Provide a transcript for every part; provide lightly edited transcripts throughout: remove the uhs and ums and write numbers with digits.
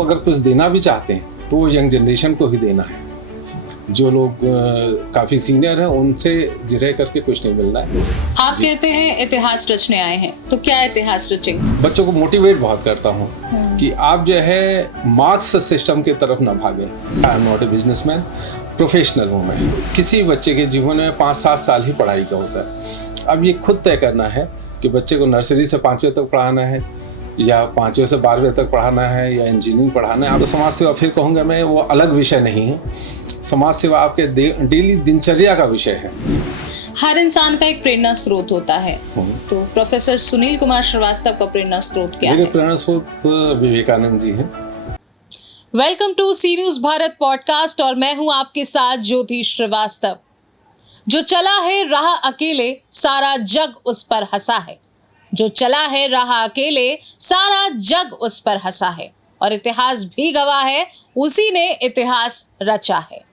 आप अगर कुछ देना भी चाहते हैं तो वो यंग जनरेशन को ही देना है। जो लोग काफ़ी सीनियर हैं उनसे जिरह करके कुछ नहीं मिलना है। आप कहते हैं इतिहास रचने आए हैं, तो क्या इतिहास रचेंगे? बच्चों को मोटिवेट बहुत करता हूँ कि आप जो है मार्क्स सिस्टम की तरफ ना भागें। I am not a businessman, professional हूँ मैं। किसी बच्चे के जीवन में 5-7 साल ही पढ़ाई का होता है। अब ये खुद तय करना है कि बच्चे को नर्सरी से 5वीं तक पढ़ाना है या 5वीं से 12वीं तक पढ़ाना है या इंजीनियरिंग पढ़ाना है। तो समाज सेवा फिर कहूँगा मैं, वो अलग विषय नहीं है। समाज सेवा आपके डेली दिनचर्या का विषय है। हर इंसान का एक प्रेरणा स्रोत होता है, तो प्रोफेसर सुनील कुमार श्रीवास्तव का प्रेरणा स्रोत क्या है? मेरे प्रेरणा स्रोत विवेकानंद जी हैं। Welcome to C news Bharat podcast और मैं हूं आपके साथ ज्योति श्रीवास्तव। जो चला है राह अकेले, सारा जग उस पर हंसा है। जो चला है राह अकेले, सारा जग उस पर हंसा है। और इतिहास भी गवाह है, उसी ने इतिहास रचा है।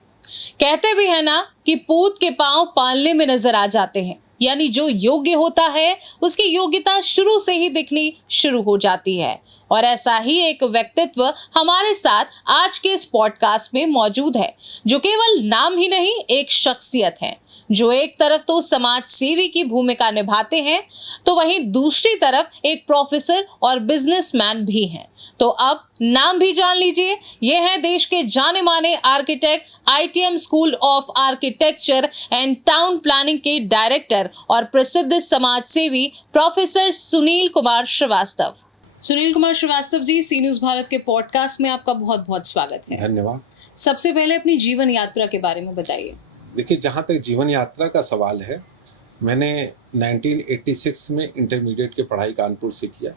कहते भी है ना कि पूत के पांव पालने में नजर आ जाते हैं, यानी जो योग्य होता है उसकी योग्यता शुरू से ही दिखनी शुरू हो जाती है। और ऐसा ही एक व्यक्तित्व हमारे साथ आज के इस पॉडकास्ट में मौजूद है, जो केवल नाम ही नहीं, एक शख्सियत है जो एक तरफ तो समाज सेवी की भूमिका निभाते हैं, तो वहीं दूसरी तरफ एक प्रोफेसर और बिजनेसमैन भी हैं। तो अब नाम भी जान लीजिए, ये हैं देश के जाने माने architect, ITM school of architecture and town planning के डायरेक्टर और प्रसिद्ध समाज सेवी प्रोफेसर सुनील कुमार श्रीवास्तव। सुनील कुमार श्रीवास्तव जी, सी न्यूज भारत के पॉडकास्ट में आपका बहुत बहुत स्वागत है। धन्यवाद। सबसे पहले अपनी जीवन यात्रा के बारे में बताइए। देखिए, जहाँ तक जीवन यात्रा का सवाल है, मैंने 1986 में इंटरमीडिएट की पढ़ाई कानपुर से किया।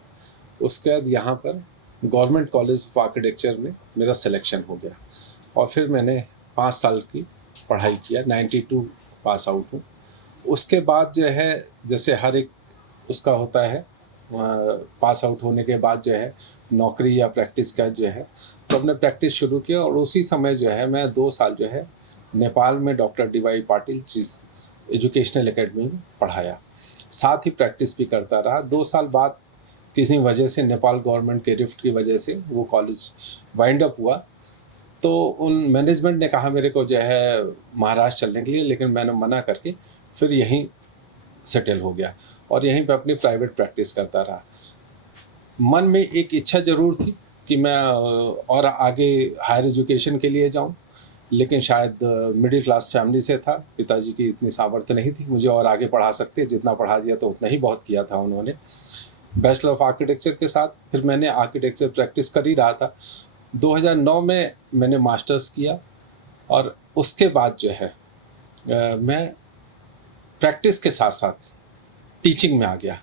उसके बाद यहाँ पर गवर्नमेंट कॉलेज ऑफ आर्किटेक्चर में मेरा सिलेक्शन हो गया और फिर मैंने 5 साल की पढ़ाई किया। 92 पास आउट हूँ। उसके बाद जो है, जैसे हर एक उसका होता है, पास आउट होने के बाद जो है नौकरी या प्रैक्टिस का जो है, तो अपने प्रैक्टिस शुरू किया। और उसी समय जो है मैं 2 साल जो है नेपाल में doctor DY Patil educational academy में पढ़ाया। साथ ही प्रैक्टिस भी करता रहा। 2 साल बाद किसी वजह से, नेपाल गवर्नमेंट के रिफ्ट की वजह से, वो कॉलेज वाइंड अप हुआ। तो उन मैनेजमेंट ने कहा मेरे को जो है महाराष्ट्र चलने के लिए, लेकिन मैंने मना करके फिर यहीं सेटल हो गया और यहीं पे अपनी प्राइवेट प्रैक्टिस करता रहा। मन में एक इच्छा ज़रूर थी कि मैं और आगे हायर एजुकेशन के लिए जाऊं, लेकिन शायद मिडिल क्लास फैमिली से था। पिताजी की इतनी सामर्थ्य नहीं थी मुझे और आगे पढ़ा सकते। जितना पढ़ा दिया तो उतना ही बहुत किया था उन्होंने। बैचलर ऑफ आर्किटेक्चर के साथ फिर मैंने आर्किटेक्चर प्रैक्टिस कर ही रहा था। 2009 में मैंने मास्टर्स किया और उसके बाद जो है मैं प्रैक्टिस के साथ साथ टीचिंग में आ गया।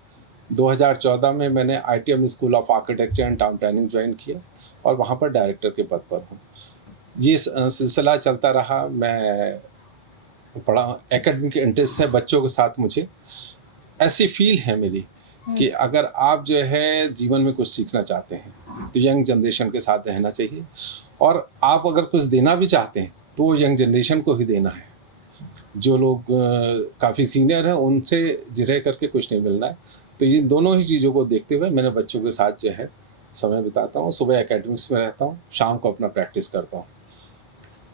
2014 में मैंने ITM school of architecture and town planning join किया और वहाँ पर डायरेक्टर के पद पर हूँ। ये सिलसिला चलता रहा। मैं पढ़ा, एकेडमिक इंटरेस्ट है बच्चों के साथ। मुझे ऐसी फील है मेरी कि अगर आप जो है जीवन में कुछ सीखना चाहते हैं तो यंग जनरेशन के साथ रहना चाहिए। और आप अगर कुछ देना भी चाहते हैं तो वो यंग जनरेशन को ही देना है। जो लोग काफ़ी सीनियर हैं उनसे जिरह करके कुछ नहीं मिलना है। तो ये दोनों ही चीज़ों को देखते हुए मैंने बच्चों के साथ जो है समय बिताता हूँ। सुबह एकेडमिक्स में रहता हूँ, शाम को अपना प्रैक्टिस करता हूँ।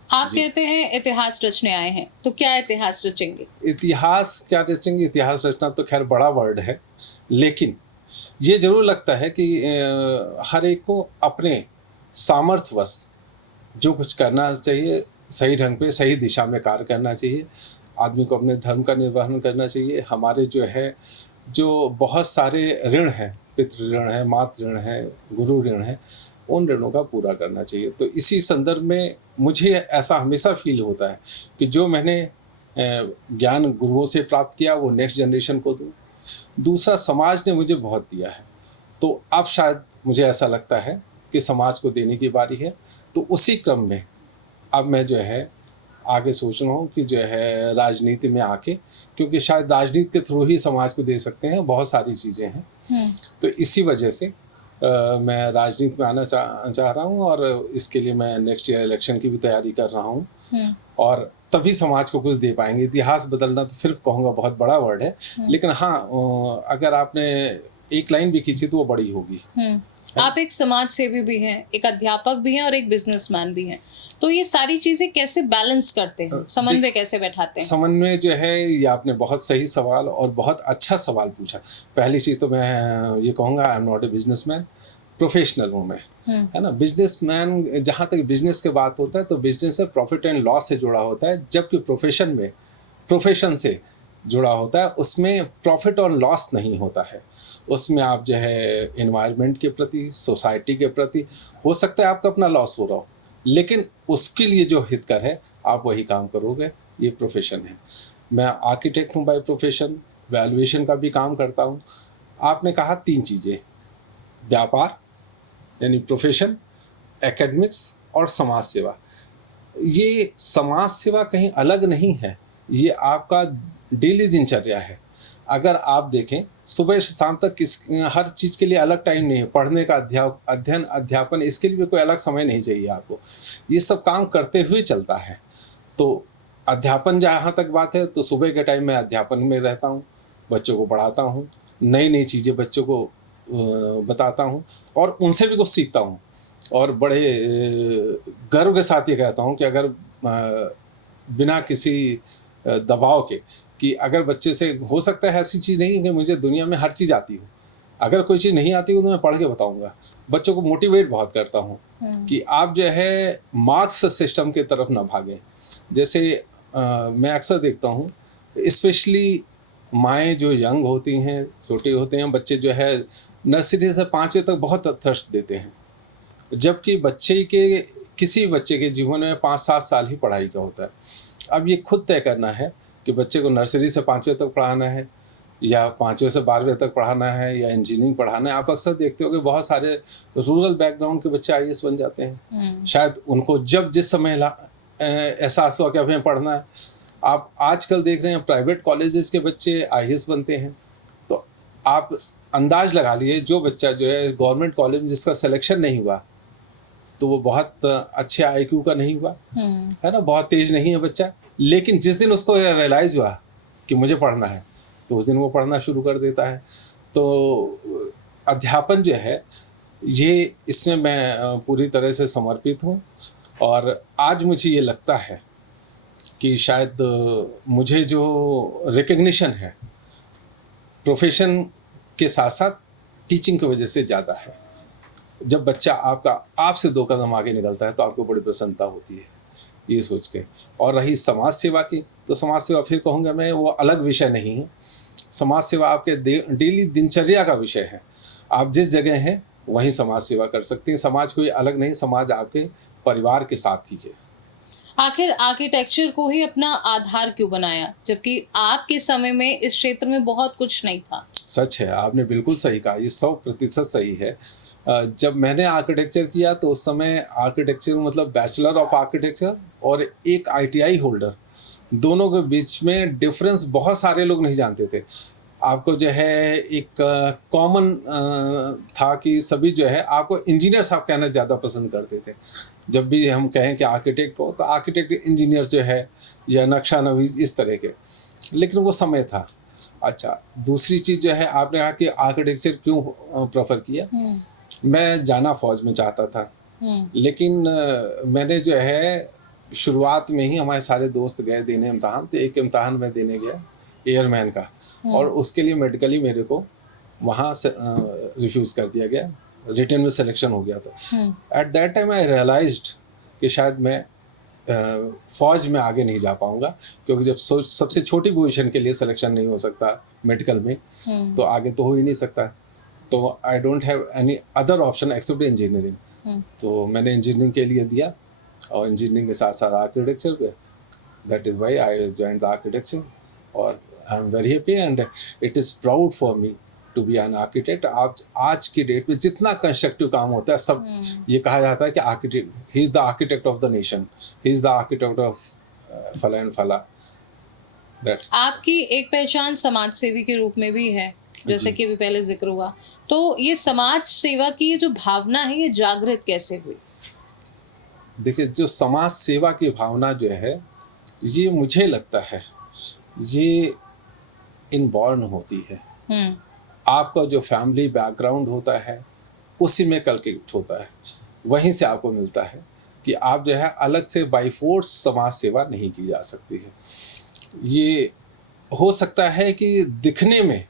आप कहते हैं इतिहास रचने आए हैं, तो क्या इतिहास रचेंगे? इतिहास क्या रचेंगे? इतिहास रचना तो खैर बड़ा वर्ड है, लेकिन ये ज़रूर लगता है कि हर एक को अपने सामर्थ्यवश जो कुछ करना चाहिए, सही ढंग पे सही दिशा में कार्य करना चाहिए। आदमी को अपने धर्म का निर्वहन करना चाहिए। हमारे जो है, जो बहुत सारे ऋण हैं, पितृ ऋण है, मातृ ऋण है, गुरु ऋण है, उन ऋणों का पूरा करना चाहिए। तो इसी संदर्भ में मुझे ऐसा हमेशा फील होता है कि जो मैंने ज्ञान गुरुओं से प्राप्त किया वो नेक्स्ट जनरेशन को दूँ। दूसरा, समाज ने मुझे बहुत दिया है, तो अब शायद मुझे ऐसा लगता है कि समाज को देने की बारी है। तो उसी क्रम में अब मैं जो है आगे सोच रहा हूँ कि जो है राजनीति में आके, क्योंकि शायद राजनीति के थ्रू ही समाज को दे सकते हैं, बहुत सारी चीज़ें हैं। तो इसी वजह से मैं राजनीति में आना चाह रहा हूँ और इसके लिए मैं नेक्स्ट ईयर इलेक्शन की भी तैयारी कर रहा हूँ और तभी समाज को कुछ दे पाएंगे। इतिहास बदलना तो फिर कहूँगा बहुत बड़ा वर्ड है, लेकिन हाँ, अगर आपने एक लाइन भी खींची तो वो बड़ी होगी। आप एक समाज सेवी भी हैं, एक अध्यापक भी हैं और एक बिजनेसमैन भी हैं, तो ये सारी चीजें कैसे बैलेंस करते हैं, समन्वय कैसे बैठाते हैं? समन्वय जो है, ये आपने बहुत सही सवाल और बहुत अच्छा सवाल पूछा। पहली चीज़ तो मैं ये कहूँगा, I am not a businessman, professional हूँ मैं, है ना। बिजनेसमैन, जहाँ तक बिजनेस की बात होता है तो बिजनेस से प्रॉफिट एंड लॉस से जुड़ा होता है, जबकि प्रोफेशन से जुड़ा होता है, उसमें प्रॉफिट और लॉस नहीं होता है। उसमें आप जो है एनवायरनमेंट के प्रति, सोसाइटी के प्रति, हो सकता है आपका अपना लॉस हो रहा हो, लेकिन उसके लिए जो हितकर है आप वही काम करोगे। ये प्रोफेशन है। मैं आर्किटेक्ट हूँ बाय प्रोफेशन, वैल्यूएशन का भी काम करता हूँ। आपने कहा 3 चीज़ें, व्यापार यानी प्रोफेशन, एकेडमिक्स और समाज सेवा। ये समाज सेवा कहीं अलग नहीं है, ये आपका डेली दिनचर्या है। अगर आप देखें, सुबह से शाम तक हर चीज़ के लिए अलग टाइम नहीं है। पढ़ने का अध्ययन, अध्यापन, इसके लिए भी कोई अलग समय नहीं चाहिए आपको। ये सब काम करते हुए चलता है। तो अध्यापन जहाँ तक बात है, तो सुबह के टाइम मैं अध्यापन में रहता हूँ, बच्चों को पढ़ाता हूँ, नई चीज़ें बच्चों को बताता हूँ और उनसे भी कुछ सीखता हूँ। और बड़े गर्व के साथ ये कहता हूँ कि अगर बिना किसी दबाव के, कि अगर बच्चे से, हो सकता है ऐसी चीज़ नहीं है कि मुझे दुनिया में हर चीज़ आती हो, अगर कोई चीज़ नहीं आती हो तो मैं पढ़ के बताऊँगा। बच्चों को मोटिवेट बहुत करता हूँ कि आप जो है मार्क्स सिस्टम की तरफ ना भागें। जैसे मैं अक्सर देखता हूँ, स्पेशली माएँ जो यंग होती हैं, छोटे होते हैं बच्चे, जो है नर्सरी से 5वीं तक बहुत थ्रस्ट देते हैं, जबकि किसी बच्चे के जीवन में 5-7 साल ही पढ़ाई का होता है। अब ये खुद तय करना है कि बच्चे को नर्सरी से 5वीं तक पढ़ाना है, या 5वीं से 12वीं तक पढ़ाना है, या इंजीनियरिंग पढ़ाना है। आप अक्सर देखते हो कि बहुत सारे रूरल बैकग्राउंड के बच्चे आईएएस बन जाते हैं। शायद उनको जब जिस समय एहसास हुआ कि हमें पढ़ना है। आप आजकल देख रहे हैं प्राइवेट कॉलेजेस के बच्चे आईएएस बनते हैं। तो आप अंदाज लगा लिए, जो बच्चा जो है गवर्नमेंट कॉलेज में जिसका सिलेक्शन नहीं हुआ, तो वो बहुत अच्छे आईक्यू का नहीं हुआ, है ना, बहुत तेज नहीं है बच्चा, लेकिन जिस दिन उसको रियलाइज़ हुआ कि मुझे पढ़ना है, तो उस दिन वो पढ़ना शुरू कर देता है। तो अध्यापन जो है, ये इसमें मैं पूरी तरह से समर्पित हूँ। और आज मुझे ये लगता है कि शायद मुझे जो रिकग्निशन है प्रोफेशन के साथ साथ टीचिंग की वजह से ज़्यादा है। जब बच्चा आपसे 2 कदम आगे निकलता है तो आपको बड़ी प्रसन्नता होती है, ये सोच के। और रही समाज सेवा की, तो समाज सेवा फिर कहूँगा मैं, वो अलग विषय नहीं है। समाज सेवा आपके डेली दिनचर्या का विषय है। आप जिस जगह हैं वहीं समाज सेवा कर सकते हैं। समाज कोई अलग नहीं, समाज आपके परिवार के साथ ही है। आखिर आर्किटेक्चर को ही अपना आधार क्यों बनाया, जबकि आपके समय में इस क्षेत्र में बहुत कुछ नहीं था? सच है, आपने बिल्कुल सही कहा, ये 100% सही है। जब मैंने आर्किटेक्चर किया तो उस समय आर्किटेक्चर मतलब बैचलर ऑफ आर्किटेक्चर और एक आईटीआई होल्डर, दोनों के बीच में डिफरेंस बहुत सारे लोग नहीं जानते थे। आपको जो है एक कॉमन था कि सभी जो है आपको इंजीनियर साहब कहना ज़्यादा पसंद करते थे। जब भी हम कहें कि आर्किटेक्ट हो, तो आर्किटेक्ट इंजीनियर जो है, या नक्शा नवीस, इस तरह के, लेकिन वो समय था। अच्छा, दूसरी चीज़ जो है, आपने कहा कि आर्किटेक्चर क्यों प्रेफर किया। मैं जाना फौज में चाहता था, लेकिन मैंने जो है शुरुआत में ही, हमारे सारे दोस्त गए देने इम्तहान, तो एक इम्तहान मैं देने गया एयरमैन का, और उसके लिए मेडिकली मेरे को वहाँ से रिफ्यूज़ कर दिया गया, रिटन में सिलेक्शन हो गया था। At that time I realised कि शायद मैं फौज में आगे नहीं जा पाऊँगा, क्योंकि जब सबसे छोटी पोजीशन के लिए सिलेक्शन नहीं हो सकता मेडिकल में, तो आगे तो हो ही नहीं सकता। तो I don't have any other option except engineering. तो मैंने इंजीनियरिंग के लिए दिया, और इंजीनियरिंग के साथ साथ आर्किटेक्चर पे, that is why I joined the architecture. और I am very happy and it is proud for me to be an architect. आज की डेट में जितना कंस्ट्रक्टिव काम होता है, सब ये कहा जाता है कि architect, he is the architect of the nation, he is the architect of फला एंड फला। दैट्स आपकी एक पहचान समाज सेवी के रूप में भी है, जैसे कि अभी पहले जिक्र हुआ। तो ये समाज सेवा की ये जो भावना है, ये जागृत कैसे हुई? देखिए, जो समाज सेवा की भावना जो है, ये मुझे लगता है ये इनबॉर्न होती है। आपका जो फैमिली बैकग्राउंड होता है, उसी में कल्पित होता है। वहीं से आपको मिलता है कि आप जो है अलग से बाई फोर्स समाज सेवा नहीं की जा सकती है। ये हो सकता है कि दिखने में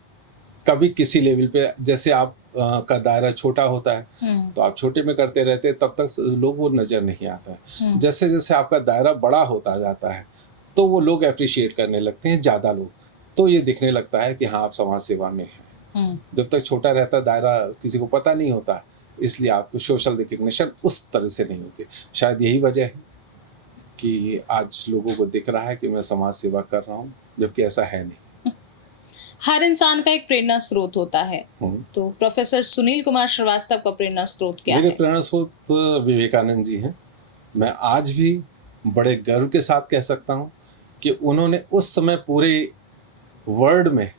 कभी किसी लेवल पे, जैसे आप का दायरा छोटा होता है तो आप छोटे में करते रहते हैं, तब तक लोग वो नज़र नहीं आता है। जैसे जैसे आपका दायरा बड़ा होता जाता है तो वो लोग अप्रिशिएट करने लगते हैं, ज़्यादा लोग, तो ये दिखने लगता है कि हाँ आप समाज सेवा में हैं। जब तक छोटा रहता दायरा किसी को पता नहीं होता, इसलिए आपको सोशल रिकग्निशन उस तरह से नहीं होती। शायद यही वजह है कि आज लोगों को दिख रहा है कि मैं समाज सेवा कर रहा हूँ, जबकि ऐसा है नहीं। हर इंसान का एक प्रेरणा स्रोत होता है, तो प्रोफेसर सुनील कुमार श्रीवास्तव का प्रेरणा स्रोत क्या मेरे है? प्रेरणा स्रोत विवेकानंद जी हैं। मैं आज भी बड़े गर्व के साथ कह सकता हूँ कि उन्होंने उस समय पूरे वर्ल्ड में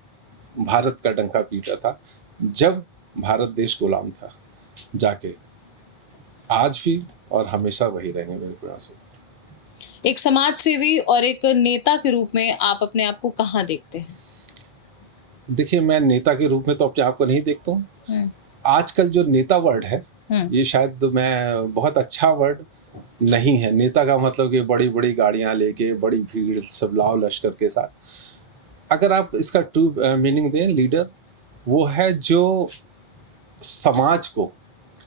भारत का डंका पीटा था जब भारत देश गुलाम था। जाके आज भी और हमेशा वही रहेंगे मेरे प्रेरणा स्रोत। एक समाज सेवी और एक नेता के रूप में आप अपने आप को कहाँ देखते हैं? देखिए, मैं नेता के रूप में तो अपने आप को नहीं देखता हूँ। आजकल जो नेता वर्ड है ये शायद मैं बहुत अच्छा वर्ड नहीं है। नेता का मतलब कि बड़ी बड़ी गाड़ियाँ लेके बड़ी भीड़ सब लाव लश्कर के साथ। अगर आप इसका ट्रू मीनिंग दें, लीडर वो है जो समाज को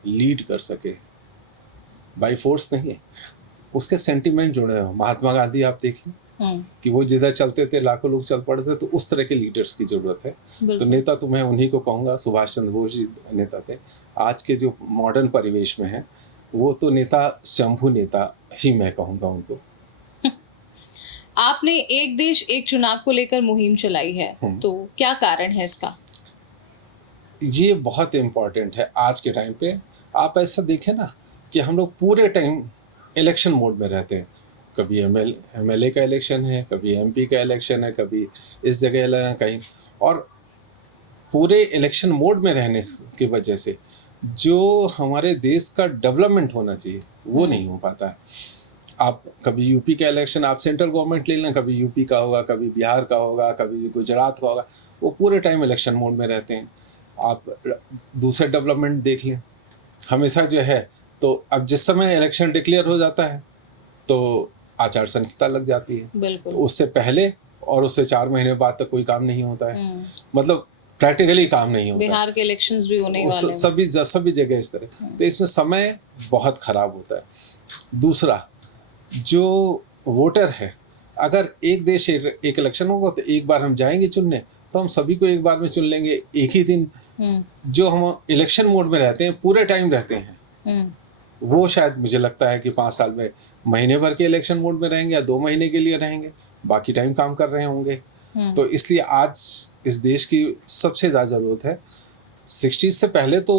लीड कर सके, बाई फोर्स नहीं है, उसके सेंटिमेंट जुड़े हो। महात्मा गांधी आप देख लें कि वो जिधर चलते थे लाखों लोग चल पड़ते, तो उस तरह के लीडर्स की जरूरत है। तो नेता तो मैं उन्हीं को कहूँगा। सुभाष चंद्र बोस जी नेता थे। आज के जो मॉडर्न परिवेश में है वो तो नेता शंभू नेता ही मैं कहूँगा उनको। आपने एक देश एक चुनाव को लेकर मुहिम चलाई है, तो क्या कारण है इसका? ये बहुत इम्पोर्टेंट है आज के टाइम पे। आप ऐसा देखें ना कि हम लोग पूरे टाइम इलेक्शन मोड में रहते हैं। कभी एमएलए का इलेक्शन है, कभी एमपी का इलेक्शन है, कभी इस जगह कहीं, और पूरे इलेक्शन मोड में रहने की वजह से जो हमारे देश का डेवलपमेंट होना चाहिए वो नहीं हो पाता है। आप कभी यूपी का इलेक्शन, आप सेंट्रल गवर्नमेंट ले लें, कभी यूपी का होगा, कभी बिहार का होगा, कभी गुजरात का होगा, वो पूरे टाइम इलेक्शन मोड में रहते हैं। आप दूसरे डेवलपमेंट देख लें, हमेशा जो है, तो अब जिस समय इलेक्शन डिक्लेयर हो जाता है तो आचार संहिता लग जाती है। तो उससे पहले और उससे 4 महीने बाद तक कोई काम नहीं होता है। मतलब प्रैक्टिकली काम नहीं होता। बिहार के इलेक्शंस भी होने वाले हैं। सभी जगह इस तरह। तो इसमें समय बहुत खराब होता है। दूसरा, जो वोटर है, अगर एक देश एक इलेक्शन होगा तो एक बार हम जाएंगे चुनने, तो हम सभी को एक बार में चुन लेंगे एक ही दिन। जो हम इलेक्शन मोड में रहते हैं, पूरे टाइम रहते हैं, वो शायद मुझे लगता है कि 5 साल में महीने भर के इलेक्शन मोड में रहेंगे या 2 महीने के लिए रहेंगे, बाकी टाइम काम कर रहे होंगे। तो इसलिए आज इस देश की सबसे ज़्यादा ज़रूरत है। 60 से पहले तो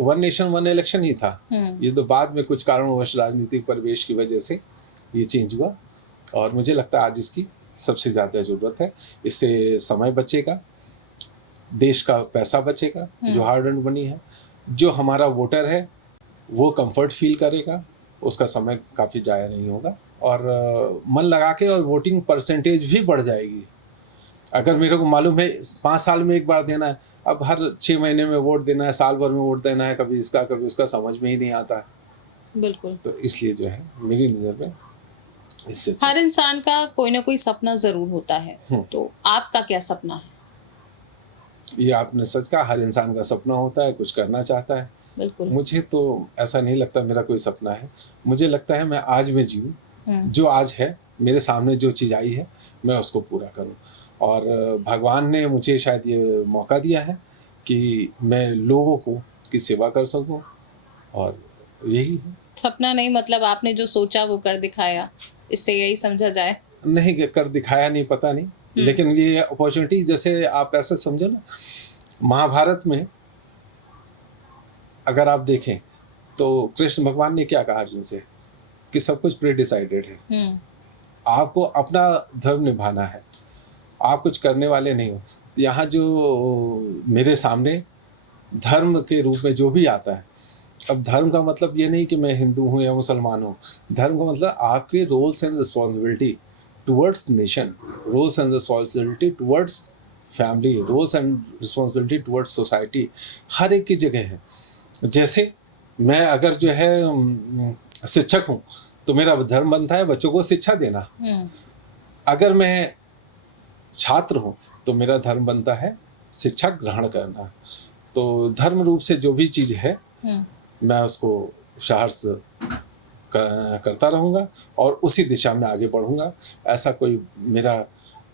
1 नेशन 1 इलेक्शन ही था। ये तो बाद में कुछ कारणवश राजनीतिक परिवेश की वजह से ये चेंज हुआ, और मुझे लगता है आज इसकी सबसे ज़्यादा ज़रूरत है। इससे समय बचेगा, देश का पैसा बचेगा जो हार्ड अर्न मनी है, जो हमारा वोटर है वो कंफर्ट फील करेगा, उसका समय काफ़ी ज़ाया नहीं होगा, और मन लगा के और वोटिंग परसेंटेज भी बढ़ जाएगी। अगर मेरे को मालूम है 5 साल में एक बार देना है, अब हर 6 महीने में वोट देना है, साल भर में वोट देना है, कभी इसका कभी उसका, समझ में ही नहीं आता। बिल्कुल। तो इसलिए जो है मेरी नज़र में इससे हर इंसान का कोई ना कोई सपना ज़रूर होता है, तो आपका क्या सपना है? ये आपने सच कहा, हर इंसान का सपना होता है, कुछ करना चाहता है। बिल्कुल। मुझे तो ऐसा नहीं लगता मेरा कोई सपना है। मुझे लगता है मैं आज में जीऊँ, जो आज है मेरे सामने जो चीज़ आई है मैं उसको पूरा करूँ। और भगवान ने मुझे शायद ये मौका दिया है कि मैं लोगों की सेवा कर सकूँ, और यही है। सपना नहीं, मतलब आपने जो सोचा वो कर दिखाया, इससे यही समझा जाए? नहीं, कर दिखाया नहीं, पता नहीं, लेकिन ये अपॉर्चुनिटी, जैसे आप ऐसे समझो ना, महाभारत में अगर आप देखें तो कृष्ण भगवान ने क्या कहा अर्जुन से कि सब कुछ प्री डिसाइडेड है, आपको अपना धर्म निभाना है, आप कुछ करने वाले नहीं हो। तो यहाँ जो मेरे सामने धर्म के रूप में जो भी आता है, अब धर्म का मतलब ये नहीं कि मैं हिंदू हूँ या मुसलमान हूँ। धर्म का मतलब आपके roles and responsibility towards nation, roles and responsibility towards family, roles and responsibility towards society, हर एक की जगह है। जैसे मैं अगर जो है शिक्षक हूँ तो मेरा धर्म बनता है बच्चों को शिक्षा देना। अगर मैं छात्र हूँ तो मेरा धर्म बनता है शिक्षा ग्रहण करना। तो धर्म रूप से जो भी चीज़ है मैं उसको सहर्ष करता रहूँगा और उसी दिशा में आगे बढ़ूँगा। ऐसा कोई मेरा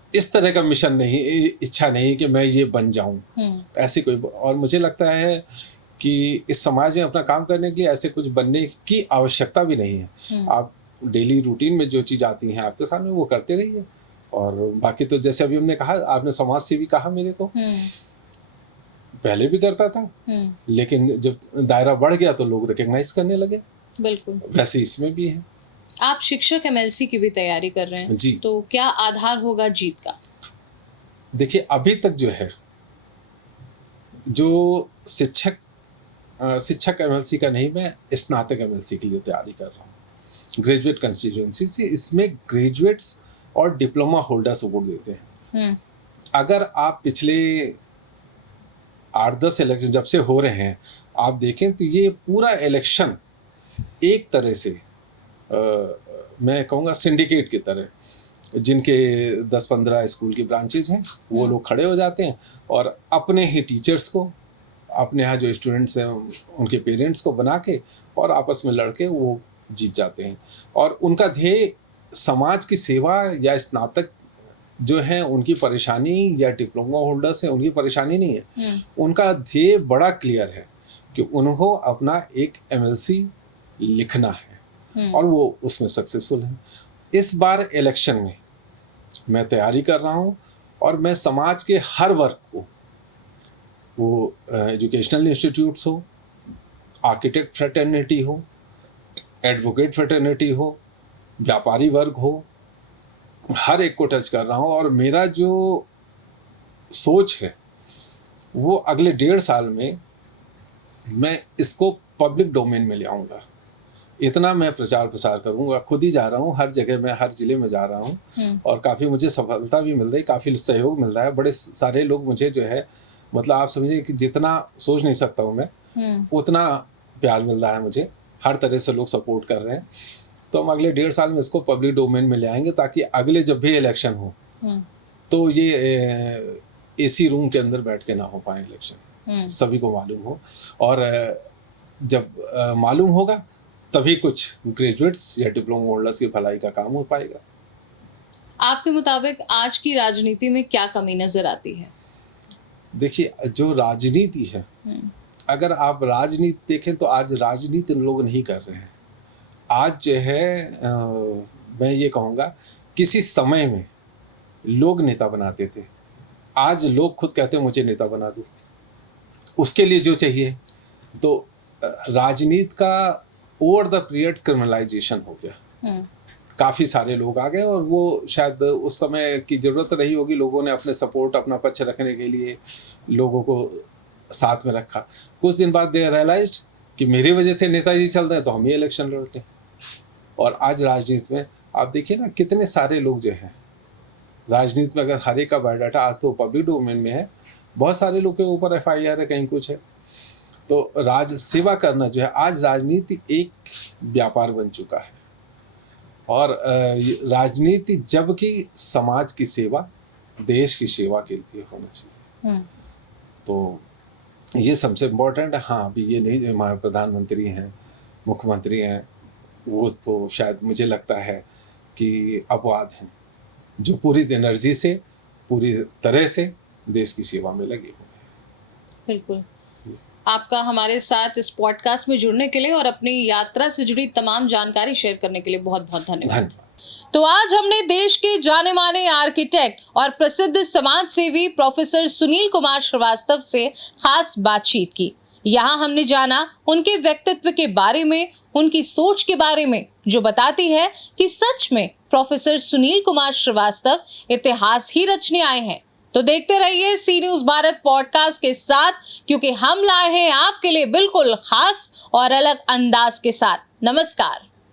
इस तरह का मिशन नहीं, इच्छा नहीं कि मैं ये बन जाऊँ, ऐसी कोई। और मुझे लगता है कि इस समाज में अपना काम करने के लिए ऐसे कुछ बनने की आवश्यकता भी नहीं है। आप डेली रूटीन में जो चीज़ आती हैं आपके सामने वो करते रहिए। और बाकी तो जैसे अभी हमने कहा, आपने समाज सेवी कहा मेरे को, पहले भी करता था, लेकिन जब दायरा बढ़ गया तो लोग रिकग्नाइज करने लगे। बिल्कुल, वैसे इसमें भी है। आप शिक्षक एमएलसी की भी तैयारी कर रहे हैं जी। तो क्या आधार होगा जीत का? देखिए, अभी तक जो है जो शिक्षक एमएलसी का नहीं, मैं स्नातक एमएलसी के लिए तैयारी कर रहा हूँ। ग्रेजुएट कंस्टिट्यूएंसी से इसमें ग्रेजुएट्स और डिप्लोमा होल्डर्स वोट देते हैं। अगर आप पिछले 8-10 इलेक्शन जब से हो रहे हैं आप देखें तो ये पूरा इलेक्शन एक तरह से मैं कहूँगा सिंडिकेट की तरह, जिनके 10-15 स्कूल की ब्रांचेज हैं वो लोग खड़े हो जाते हैं और अपने ही टीचर्स को, अपने यहाँ जो स्टूडेंट्स हैं उनके पेरेंट्स को बना के और आपस में लड़के वो जीत जाते हैं। और उनका ध्येय समाज की सेवा या स्नातक जो हैं उनकी परेशानी या डिप्लोमा होल्डर्स हैं उनकी परेशानी नहीं है। उनका ध्येय बड़ा क्लियर है कि उन्हों अपना एक एमएलसी लिखना है और वो उसमें सक्सेसफुल हैं। इस बार इलेक्शन में मैं तैयारी कर रहा हूँ और मैं समाज के हर वर्ग को, वो एजुकेशनल इंस्टीट्यूट्स हो, आर्किटेक्ट फ्रेटर्निटी हो, एडवोकेट फ्रेटर्निटी हो, व्यापारी वर्ग हो, हर एक को टच कर रहा हूँ। और मेरा जो सोच है वो अगले 1.5 साल में मैं इसको पब्लिक डोमेन में ले आऊँगा। इतना मैं प्रचार प्रसार करूँगा, खुद ही जा रहा हूँ हर जगह में, हर जिले में जा रहा हूँ और काफ़ी मुझे सफलता भी मिल रही, काफ़ी सहयोग मिल रहा है। बड़े सारे लोग मुझे जो है, मतलब आप समझिए कि जितना सोच नहीं सकता हूँ मैं, उतना प्यार मिल रहा है मुझे, हर तरह से लोग सपोर्ट कर रहे हैं। तो हम अगले 1.5 साल में इसको पब्लिक डोमेन में ले आएंगे ताकि अगले जब भी इलेक्शन हो तो ये एसी रूम के अंदर बैठ के ना हो पाए इलेक्शन, सभी को मालूम हो। और जब मालूम होगा तभी कुछ ग्रेजुएट्स या डिप्लोमा होल्डर्स की भलाई का काम हो पाएगा। आपके मुताबिक आज की राजनीति में क्या कमी नजर आती है? देखिए, जो राजनीति है, अगर आप राजनीति देखें तो आज राजनीति लोग नहीं कर रहे हैं। आज जो है मैं ये कहूँगा, किसी समय में लोग नेता बनाते थे, आज लोग खुद कहते हैं मुझे नेता बना दो। उसके लिए जो चाहिए, तो राजनीति का ओवर द पीरियड क्रिमिनलाइजेशन हो गया। काफ़ी सारे लोग आ गए और वो शायद उस समय की ज़रूरत रही होगी, लोगों ने अपने सपोर्ट, अपना पक्ष रखने के लिए लोगों को साथ में रखा। कुछ दिन बाद दे रियलाइज्ड कि मेरी वजह से नेताजी चल रहे हैं तो हम ही इलेक्शन लड़ते हैं। और आज राजनीति में आप देखिए ना, कितने सारे लोग जो हैं राजनीति में, अगर हर एक का बायोडाटा आज तो पब्लिक डोमेन में है, बहुत सारे लोग के ऊपर FIR है, कहीं कुछ है। तो राज सेवा करना जो है, आज राजनीति एक व्यापार बन चुका है। और राजनीति जबकि समाज की सेवा, देश की सेवा के लिए होना चाहिए। तो ये सबसे इम्पोर्टेंट है। हाँ, अभी ये नहीं, हमारे प्रधानमंत्री हैं, मुख्यमंत्री हैं, वो तो शायद मुझे लगता है कि अपवाद हैं, जो पूरी एनर्जी से, पूरी तरह से देश की सेवा में लगे हुए हैं। बिल्कुल। आपका हमारे साथ इस पॉडकास्ट में जुड़ने के लिए और अपनी यात्रा से जुड़ी तमाम जानकारी शेयर करने के लिए बहुत बहुत धन्यवाद। तो आज हमने देश के जाने माने आर्किटेक्ट और प्रसिद्ध समाज सेवी प्रोफेसर सुनील कुमार श्रीवास्तव से खास बातचीत की। यहाँ हमने जाना उनके व्यक्तित्व के बारे में, उनकी सोच के बारे में, जो बताती है कि सच में प्रोफेसर सुनील कुमार श्रीवास्तव इतिहास ही रचने आए हैं। तो देखते रहिए सी न्यूज़ भारत पॉडकास्ट के साथ, क्योंकि हम लाए हैं आपके लिए बिल्कुल खास और अलग अंदाज के साथ। नमस्कार।